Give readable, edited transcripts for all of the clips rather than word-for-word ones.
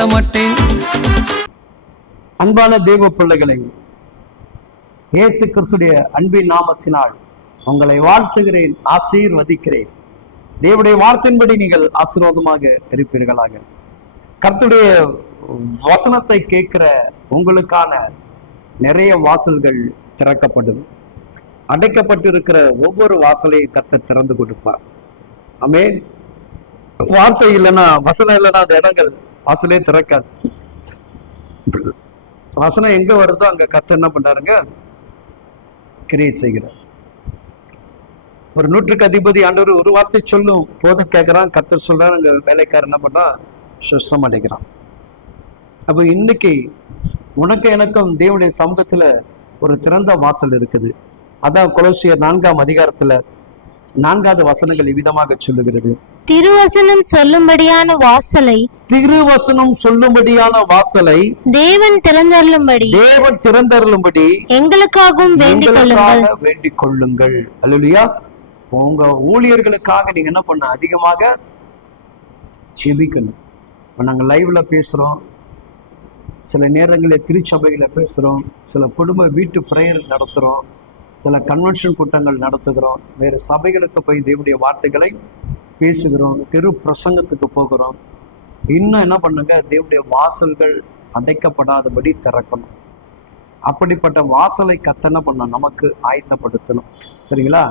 சொல்ல மாட்டேன். அன்பான தேவ பிள்ளைகளை, இயேசு கிறிஸ்துடைய அன்பின் நாமத்தினால் உங்களை வாழ்த்துகிறேன், ஆசீர்வதிக்கிறேன். தேவனுடைய வார்த்தையின்படி நீங்கள் ஆசீர்வாதமாக இருப்பீர்களாக. கர்த்தருடைய வசனத்தை கேட்கிற உங்களுக்கான நிறைய வாசல்கள் திறக்கப்படும். அடைக்கப்பட்டிருக்கிற ஒவ்வொரு வாசலையும் கர்த்தர் திறந்து கொடுப்பார். ஆமென். வார்த்தை இல்லைன்னா, வசனம் இல்லைன்னா அந்த இடங்கள் வாசலே திறக்காது. வசனம் எங்க வருதோ அங்க கர்த்தர் என்ன பண்றாருங்க? கிரியை செய்கிறார். ஒரு 100க்கு அதிபதி ஆண்டவர் ஒரு வார்த்தை சொல்லும் போதும் கேட்கிறான், கர்த்தர் சொல்றாரு, அங்க வேலைக்காரர் என்ன பண்றா? சுஸ்தம் அடைகிறான். அப்ப இன்னைக்கு உனக்கு எனக்கும் தேவனுடைய சமூகத்துல ஒரு திறந்த வாசல் இருக்குது. அதான் கொலோசியர் 4ஆம் அதிகாரத்துல 4வது வசனங்கள் இவ்விதமாக சொல்லுகிறது. திருவசனம் சொல்லும்படியான வாசலை தேவன் திறந்தருளும்படி எங்களுக்காகவும் வேண்டிக் கொள்ளுங்கள். அல்லேலூயா. உங்க ஊழியர்களுக்காக நீங்க என்ன பண்ண? அதிகமாக ஜெபிக்கணும். இப்போ நாங்கள் லைவ்ல பேசுறோம், சில நேரங்களில் திருச்சபைகளை பேசுறோம், சில குடும்ப வீட்டு பிரேயர் நடத்துறோம், சில கன்வென்ஷன் கூட்டங்கள் நடத்துகிறோம், வேறு சபைகளுக்கு போய் தேவனுடைய வார்த்தைகளை பேசுகிறோம், தெரு பிரசங்கத்துக்கு போகிறோம். இன்னும் என்ன பண்ணுங்க? தேவனுடைய வாசல்கள் அடைக்கப்படாதபடி திறக்கணும். அப்படிப்பட்ட வாசலை கத்தனை பண்ண நமக்கு ஆயத்தப்படுத்தணும். சரிங்களா?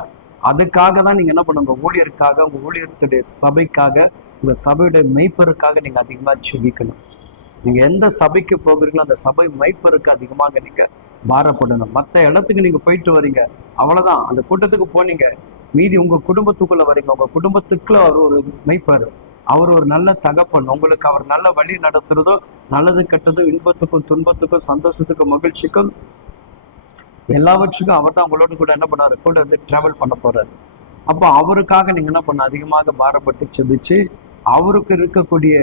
அதுக்காக தான் நீங்க என்ன பண்ணுங்க? ஊழியருக்காக, உங்க ஊழியத்துடைய சபைக்காக, உங்க சபையுடைய மெய்ப்பருக்காக நீங்க அதிகமாக ஜெபிக்கணும். நீங்க எந்த சபைக்கு போகிறீங்களோ அந்த சபை மெய்ப்பருக்கு அதிகமாக நீங்க பாரப்படணும். மற்ற இடத்துக்கு நீங்க போயிட்டு வரீங்க, அவ்வளவுதான், அந்த கூட்டத்துக்கு போனீங்க, மீதி உங்க குடும்பத்துக்குள்ள வரீங்க. உங்க குடும்பத்துக்குள்ள அவர் ஒரு மெய்ப்பர், அவர் ஒரு நல்ல தகப்பன். உங்களுக்கு அவர் நல்ல வழி நடத்துறதோ, நல்லது கெட்டதும், இன்பத்துக்கும் துன்பத்துக்கும், சந்தோஷத்துக்கும் மகிழ்ச்சிக்கும் எல்லாவற்றுக்கும் அவர் தான் உங்களோட கூட என்ன பண்ணாரு? கூட வந்து டிராவல் பண்ண போறாரு. அப்போ அவருக்காக நீங்க என்ன பண்ண? அதிகமாக பாரப்பட்டு செபிச்சு, அவருக்கு இருக்கக்கூடிய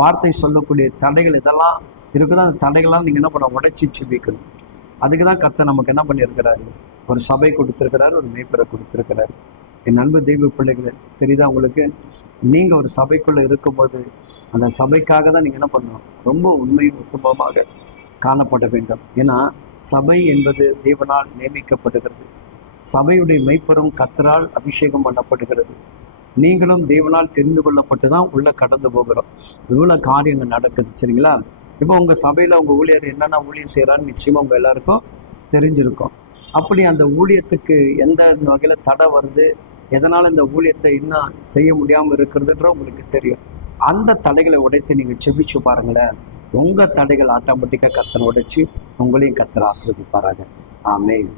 வார்த்தை சொல்லக்கூடிய தடைகள் இதெல்லாம் இருக்குதோ, அந்த தடைகள்லாம் நீங்க என்ன பண்ண? உடைச்சி செபிக்கணும். அதுக்கு தான் கர்த்தர் நமக்கு என்ன பண்ணியிருக்கிறாரு? ஒரு சபை கொடுத்திருக்கிறாரு, ஒரு மேய்ப்பரை கொடுத்திருக்கிறாரு. என் அன்பு தெய்வ பிள்ளைகளை, தெரியுதா உங்களுக்கு? நீங்க ஒரு சபைக்குள்ள இருக்கும்போது அந்த சபைக்காக தான் நீங்க என்ன பண்ணணும்? ரொம்ப உண்மையும் உத்தமமாக காணப்பட வேண்டும். ஏன்னா சபை என்பது தேவனால் நியமிக்கப்படுகிறது. சபையுடைய மெய்ப்பரும் கர்த்தரால் அபிஷேகம் பண்ணப்படுகிறது. நீங்களும் தேவனால் தெரிந்து கொள்ளப்பட்டு தான் உள்ள கடந்து போகிறோம். இவ்வளோ காரியங்கள் நடக்குது. சரிங்களா? இப்போ உங்க சபையில உங்க ஊழியர் என்னென்ன ஊழியம் செய்யறான்னு நிச்சயமா உங்க எல்லாருக்கும் தெரிஞ்சிருக்கும். அப்படி அந்த ஊழியத்துக்கு எந்த வகையில தடை வருது, எதனால இந்த ஊழியத்தை இன்னும் செய்ய முடியாமல் இருக்கிறதுன்ற உங்களுக்கு தெரியும். அந்த தடைகளை உடைத்து நீங்க செபிச்சு பாருங்களேன். உங்க தடைகள் ஆட்டோமேட்டிக்கா கர்த்தர் உடைச்சு உங்களையும் கர்த்தர் ஆசீர்வதிப்பாராங்க. ஆமென்.